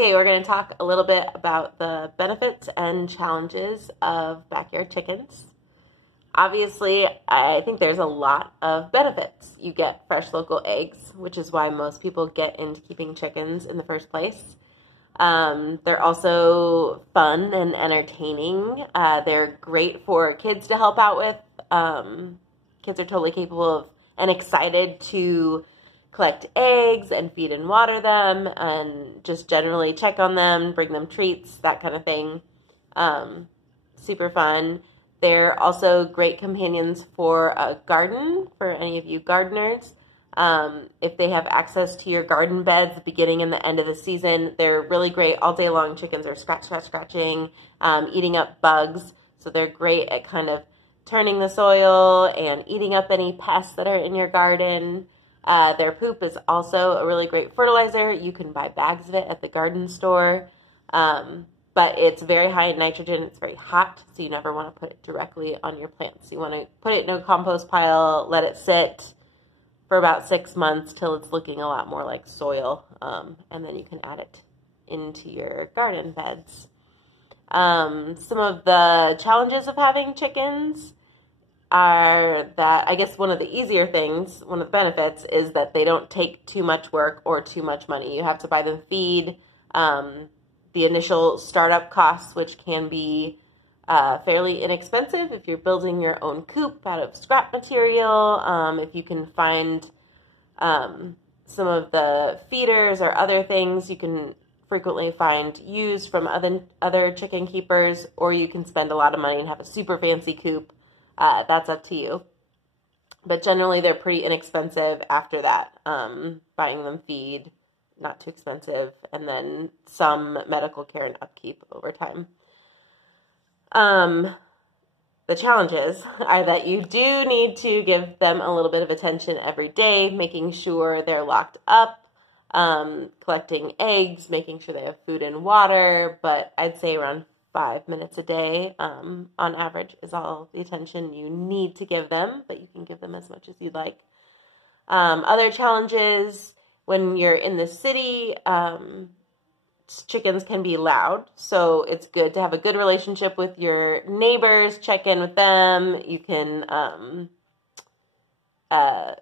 Okay, we're going to talk a little bit about the benefits and challenges of backyard chickens. Obviously, I think there's a lot of benefits. You get fresh local eggs, which is why most people get into keeping chickens in the first place. They're also fun and entertaining. They're great for kids to help out with. Kids are totally capable of and excited to collect eggs and feed and water them and just generally check on them, bring them treats, that kind of thing. Super fun. They're also great companions for a garden, for any of you gardeners. If they have access to your garden beds the beginning and the end of the season, they're really great all day long. Chickens are scratching, eating up bugs. So they're great at kind of turning the soil and eating up any pests that are in your garden. Their poop is also a really great fertilizer. You can buy bags of it at the garden store. But it's very high in nitrogen. It's very hot, so you never want to put it directly on your plants. You want to put it in a compost pile, let it sit for about 6 months till it's looking a lot more like soil, and then you can add it into your garden beds. Some of the challenges of having chickens are that, I guess one of the easier things, one of the benefits, is that they don't take too much work or too much money. You have to buy them feed, the initial startup costs, which can be fairly inexpensive if you're building your own coop out of scrap material. If you can find some of the feeders or other things you can frequently find used from other chicken keepers, or you can spend a lot of money and have a super fancy coop. That's up to you. But generally, they're pretty inexpensive after that. Buying them feed, not too expensive, and then some medical care and upkeep over time. The challenges are that you do need to give them a little bit of attention every day, making sure they're locked up, collecting eggs, making sure they have food and water, but I'd say around 5 minutes a day, on average, is all the attention you need to give them, but you can give them as much as you'd like. Other challenges, when you're in the city, chickens can be loud, so it's good to have a good relationship with your neighbors, check in with them. You can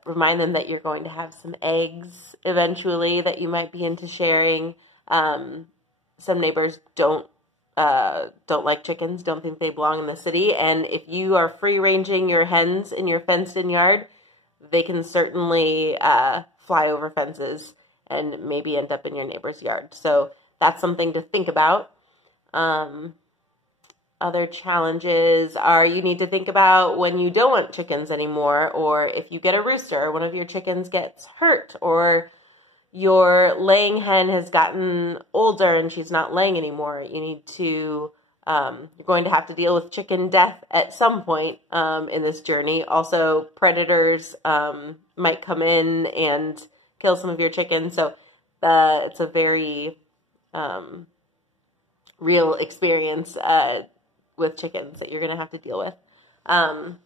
remind them that you're going to have some eggs eventually that you might be into sharing. Some neighbors don't like chickens, don't think they belong in the city, and if you are free-ranging your hens in your fenced-in yard, they can certainly fly over fences and maybe end up in your neighbor's yard. So that's something to think about. Other challenges are you need to think about when you don't want chickens anymore, or if you get a rooster, one of your chickens gets hurt, or your laying hen has gotten older and she's not laying anymore. You need to, you're going to have to deal with chicken death at some point in this journey. Also, predators might come in and kill some of your chickens. So it's a very real experience with chickens that you're going to have to deal with. So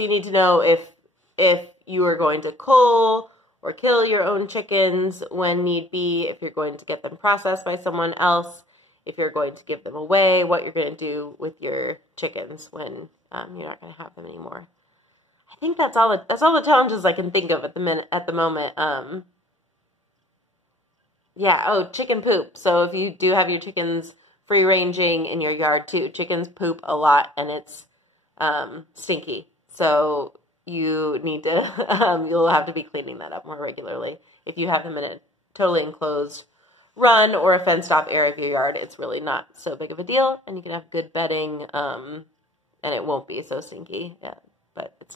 you need to know if you are going to cull or kill your own chickens when need be, if you're going to get them processed by someone else, if you're going to give them away, what you're going to do with your chickens when you're not going to have them anymore. I think that's all the challenges I can think of at the moment. Yeah, oh, chicken poop. So if you do have your chickens free ranging in your yard too, chickens poop a lot and it's stinky. So you need to, you'll have to be cleaning that up more regularly. If you have them in a totally enclosed run or a fenced off area of your yard, it's really not so big of a deal, and you can have good bedding, and it won't be so stinky. Yeah, but it's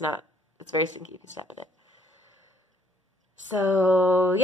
very stinky if you step in it. So, yeah.